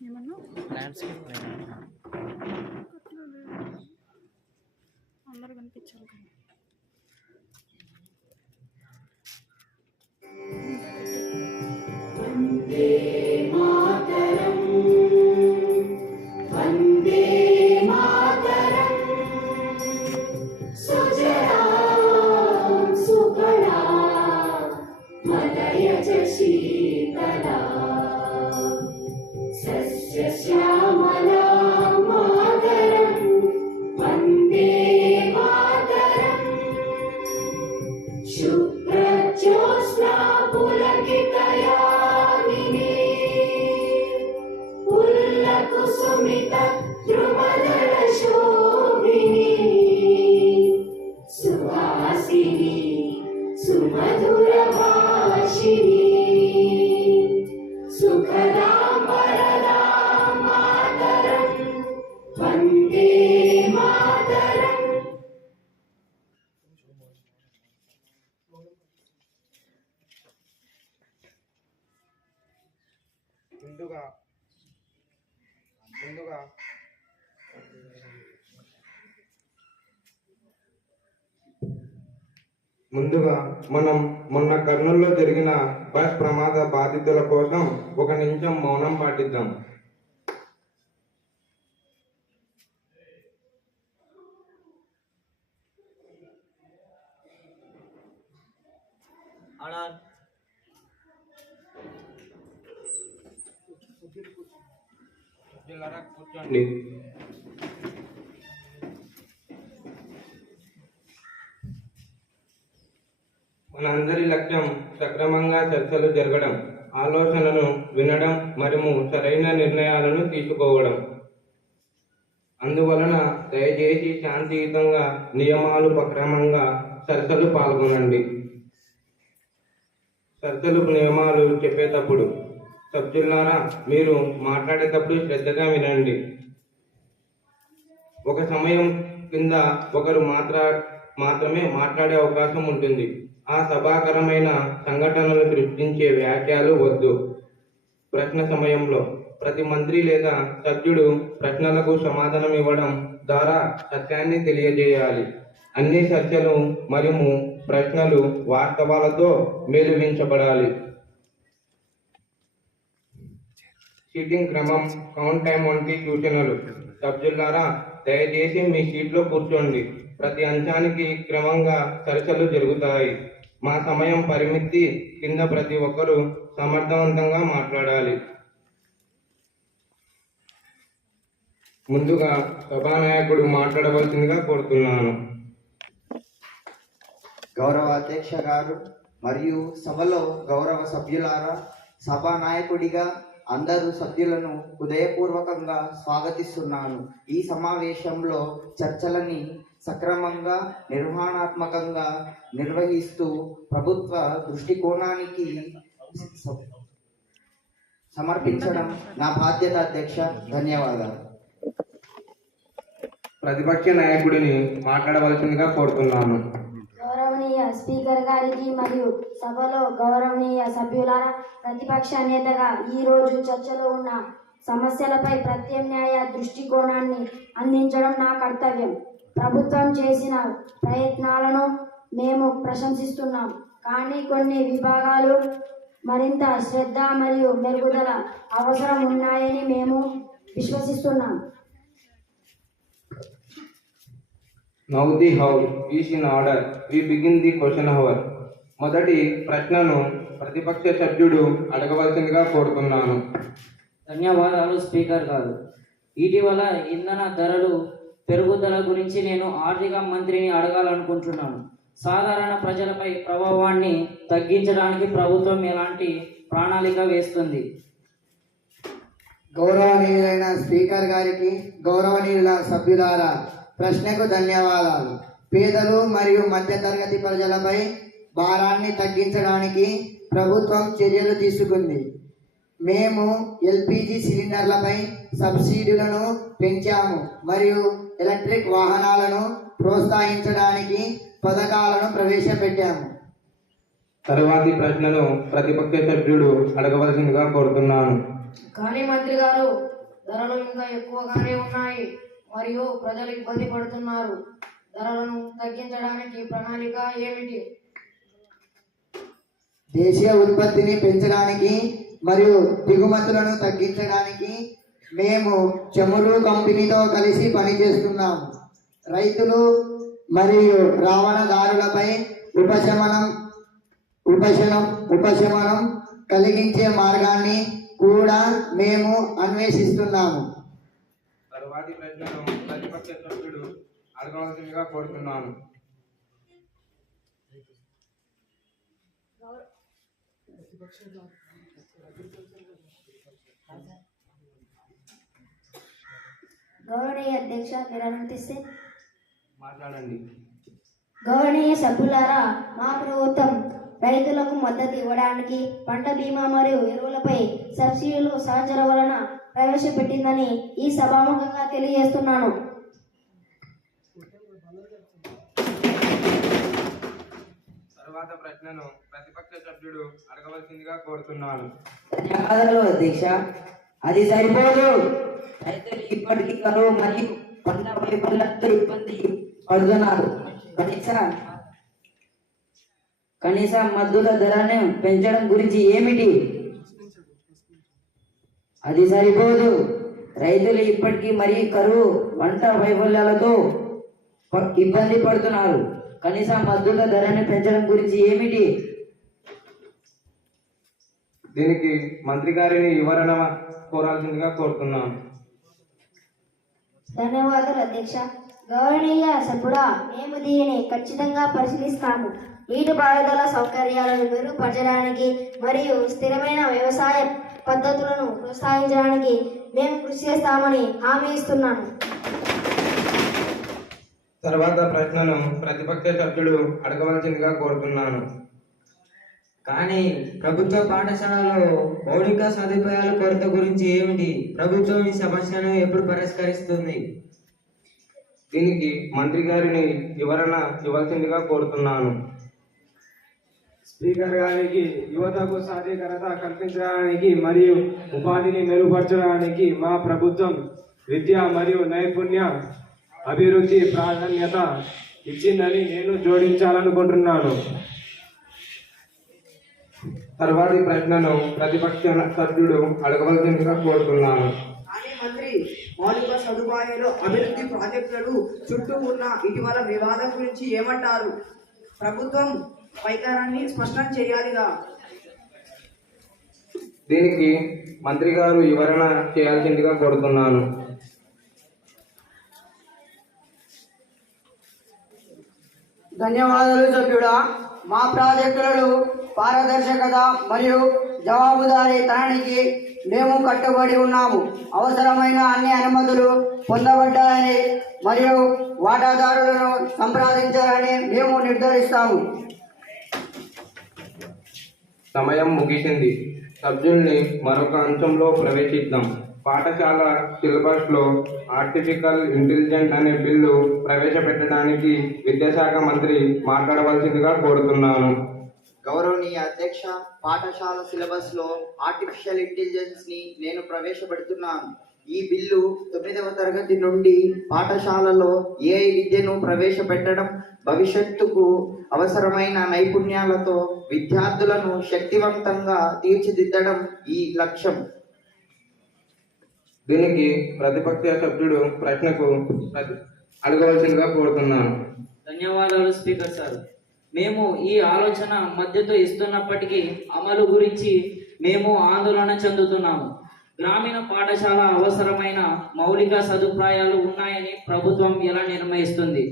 ఏమన్నా ల్యాండ్స్కేప్ అందరూ కనిపించాలి కానీ వందే మాతరం వందే మాతరం సుజలాం సుఫలాం మలయజ శీతలాం సస్యశ్యామలాం మాతరం వందే మాతరం శుభ్రజ్యోత్స్నా పులకితయామినీ పుల్లకుసుమిత ద్రుమదళ శోభినీ సుహాసినీ సుమధుర భాషినీ సుఖదాం వరదాం మాతరం వందే మాతరం. ముందుగా మనం మొన్న కర్నూలులో జరిగిన బస్ ప్రమాద బాధితుల కోసం ఒక నిమిషం మౌనం పాటిద్దాం. కూర్చోండి. మనందరి లక్ష్యం సక్రమంగా చర్చలు జరగడం, ఆలోచనలను వినడం మరియు సరైన నిర్ణయాలను తీసుకోవడం. అందువలన దయచేసి శాంతియుతంగా నియమాలు ప్రకారంగా చర్చలు పాల్గొనండి. చర్చలు నియమాలు చెప్పేటప్పుడు సభ్యులారా మీరు మాట్లాడేటప్పుడు శ్రద్ధగా వినండి. ఒక సమయం కింద ఒకరు మాత్రమే మాట్లాడే అవకాశం ఉంటుంది. ఆ సభాకరమైన సంఘటనలు సృష్టించే వ్యాఖ్యలు వద్దు. ప్రశ్న సమయంలో ప్రతి మంత్రి లేదా సభ్యుడు ప్రశ్నలకు సమాధానం ఇవ్వడం ద్వారా సత్యాన్ని తెలియజేయాలి. అన్ని చర్చలు మరియు ప్రశ్నలు వాస్తవాలతో మేలువించబడాలి. సీటింగ్ క్రమం, కౌంట్ టైం వంటి సూచనలు. సభ్యులారా దయచేసి మీ సీట్లో కూర్చోండి. ప్రతి అంశానికి క్రమంగా చర్చలు జరుగుతాయి. మా సమయం పరిమితి కింద ప్రతి ఒక్కరూ సమర్థవంతంగా మాట్లాడాలి. ముందుగా సభానాయకుడు మాట్లాడవలసిందిగా కోరుతున్నాను. గౌరవ అధ్యక్ష గారు మరియు సభలో గౌరవ సభ్యులారా, సభానాయకుడిగా అందరూ సభ్యులను హృదయపూర్వకంగా స్వాగతిస్తున్నాను. ఈ సమావేశంలో చర్చలని సక్రమంగా నిర్వహణాత్మకంగా నిర్వహిస్తూ ప్రభుత్వ దృష్టికోణానికి సమర్పించడం నా బాధ్యత అధ్యక్ష. ధన్యవాదాలు. ప్రతిపక్ష నాయకుడిని మాట్లాడవలసిందిగా కోరుతున్నాను. గౌరవనీయ స్పీకర్ గారికి మరియు సభలో గౌరవనీయ సభ్యులారా, ప్రతిపక్ష నేతగా ఈరోజు చర్చలో ఉన్న సమస్యలపై ప్రత్యామ్నాయ దృష్టికోణాన్ని అందించడం నా కర్తవ్యం. ప్రభుత్వం చేసిన ప్రయత్నాలను మేము ప్రశంసిస్తున్నాం, కానీ కొన్ని విభాగాలు మరింత శ్రద్ధ మరియు మెరుగుదల అవసరం ఉన్నాయని మేము విశ్వసిస్తున్నాం. Now the house is in order. We begin the question hour. మొదటి ప్రశ్నను ప్రతిపక్ష సభ్యుడు అడగవలసిందిగా కోరుతున్నాను. ధన్యవాదాలు స్పీకర్ గారు. ఇటీవల ఇంధన ధరలు పెరుగుదల గురించి నేను ఆర్థిక మంత్రిని అడగాలనుకుంటున్నాను. సాధారణ ప్రజలపై ప్రభావాన్ని తగ్గించడానికి ప్రభుత్వం ఎలాంటి ప్రణాళిక వేస్తుంది? గౌరవనీయులైన స్పీకర్ గారికి, గౌరవనీయుల సభ్యులారా, ప్రశ్నకు ధన్యవాదాలు. పేదలు మరియు మధ్యతరగతి ప్రజలపై భారాన్ని తగ్గించడానికి ప్రభుత్వం చర్యలు తీసుకుంది. మేము ఎల్పిజి సిలిండర్లపై సబ్సిడీలను పెంచాము మరియు ఎలక్ట్రిక్ వాహనాలను ప్రోత్సహించడానికి పథకాలను ప్రవేశపెట్టాము. తరువాతి ప్రశ్నను ప్రతిపక్ష సభ్యుడు అడగవలసిందిగా కోరుతున్నాను. కానీ మంత్రి గారు ధరలు ఇంకా ఎక్కువగానే ఉన్నాయి మరియు ప్రజలు ఇబ్బంది పడుతున్నారు. ధరలను తగ్గించడానికి ప్రణాళిక ఏమిటి? దేశీయ ఉత్పత్తిని పెంచడానికి మరియు దిగుమతులను తగ్గించడానికి మేము చమురు కంపెనీతో కలిసి పనిచేస్తున్నాము. రైతులు మరియు రవాణాదారులపై ఉపశమనం కలిగించే మార్గాన్ని కూడా మేము అన్వేషిస్తున్నాము. తరువాతి ప్రశ్నను ప్రతిపక్ష సభ్యుడు అడగవలసిందిగా కోరుతున్నాను. గౌరవనీయ అధ్యక్ష, మీరు అనుమతిస్తే మాట్లాడండి. గౌరవనీయ సభ్యులారా, మా ప్రభుత్వం రైతులకు మద్దతు ఇవ్వడానికి పంట బీమా మరియు ఎరువులపై సబ్సిడీలు సహచర వలన ప్రవేశపెట్టిందని ఈ సభాముఖంగా తెలియజేస్తున్నాను. తరువాత ప్రశ్నను ప్రతిపక్ష సభ్యుడు అడగవలసిందిగా కోరుతున్నాను. ధన్యవాదాలు అధ్యక్ష. అది సరిపోదు. రైతులు ఇప్పటికీ కరువు మరియు పంట వైఫల్యంతో ఇబ్బంది పడుతున్నారు. కనీస మద్దతు ధరను పెంచడం గురించి ఏమిటి? అది సరిపోదు. రైతులు ఇప్పటికీ మరియు కరువు పంట వైఫల్యాలతో ఇబ్బంది పడుతున్నారు. కనీస మద్దతు ధరను పెంచడం గురించి ఏమిటి? దీనికి మంత్రి గారిని వివరణ కోరాల్సిందిగా కోరుతున్నాను. ధన్యవాదాలు అధ్యక్ష. గౌరవనీయ సభ్యుడా, మేము దీనిని ఖచ్చితంగా పరిశీలిస్తాము. నీటిపారుదల సౌకర్యాలను మెరుగుపరచడానికి మరియు స్థిరమైన వ్యవసాయ పద్ధతులను ప్రోత్సహించడానికి మేము కృషి చేస్తామని హామీ ఇస్తున్నాను. తర్వాత ప్రశ్నను ప్రతిపక్ష సభ్యుడు అడగవలసిందిగా కోరుతున్నాను. కానీ ప్రభుత్వ పాఠశాలలో మౌలిక సదుపాయాల కొరత గురించి ఏమిటి? ప్రభుత్వం ఈ సమస్యను ఎప్పుడు పరిష్కరిస్తుంది? దీనికి మంత్రి గారిని వివరణ ఇవ్వాల్సిందిగా కోరుతున్నాను. స్పీకర్ గారికి యువతకు సాధికారత కల్పించడానికి మరియు ఉపాధిని మెరుగుపరచడానికి మా ప్రభుత్వం విద్య మరియు నైపుణ్య అభివృద్ధి ప్రాధాన్యత ఇచ్చిందని నేను జోడించాలనుకుంటున్నాను. తర్వాతి ప్రశ్నను ప్రతిపక్ష సభ్యుడు అడగవలసిందిగా కోరుతున్నాను. కానీ మంత్రి, మౌలిక సదుపాయాలు అభివృద్ధి ప్రాజెక్టులు చుట్టూ ఉన్న ఇటీవల వివాదం గురించి ఏమంటారు? ప్రభుత్వం వైఖరాన్ని స్పష్టం చేయాలిగా. దీనికి మంత్రి గారు వివరణ చేయాల్సిందిగా కోరుతున్నాను. ధన్యవాదాలు సభ్యుడా. మా ప్రాజెక్టులలో పారదర్శకత మరియు జవాబుదారీతనానికి మేము కట్టుబడి ఉన్నాము. అవసరమైన అన్ని అనుమతులు పొందబడ్డాయని మరియు వాటాదారులను సంప్రదించాలని మేము నిర్ధారిస్తాము. సమయం ముగిసింది. సభ్యుల్ని మరొక అంశంలో ప్రవేశిద్దాం. పాఠశాల సిలబస్లో ఆర్టిఫిషియల్ ఇంటెలిజెన్స్ అనే బిల్లు ప్రవేశపెట్టడానికి విద్యాశాఖ మంత్రి మాట్లాడవలసిందిగా కోరుతున్నాను. గౌరవనీయ అధ్యక్ష, పాఠశాల సిలబస్లో ఆర్టిఫిషియల్ ఇంటెలిజెన్స్ని నేను ప్రవేశపెడుతున్నాను. ఈ బిల్లు 9వ తరగతి నుండి పాఠశాలలో ఏఐ విద్యను ప్రవేశపెట్టడం, భవిష్యత్తుకు అవసరమైన నైపుణ్యాలతో విద్యార్థులను శక్తివంతంగా తీర్చిదిద్దడం ఈ లక్ష్యం. దీనికి ప్రతిపక్ష సభ్యుడు ప్రశ్నకు అడగవలసిందిగా కోరుతున్నాను. ధన్యవాదాలు స్పీకర్ సార్. మేము ఈ ఆలోచన మద్దతు ఇస్తున్నప్పటికీ అమలు గురించి మేము ఆందోళన చెందుతున్నాము. గ్రామీణ పాఠశాల అవసరమైన మౌలిక సదుపాయాలు ఉన్నాయని ప్రభుత్వం ఎలా నిర్ణయిస్తుంది?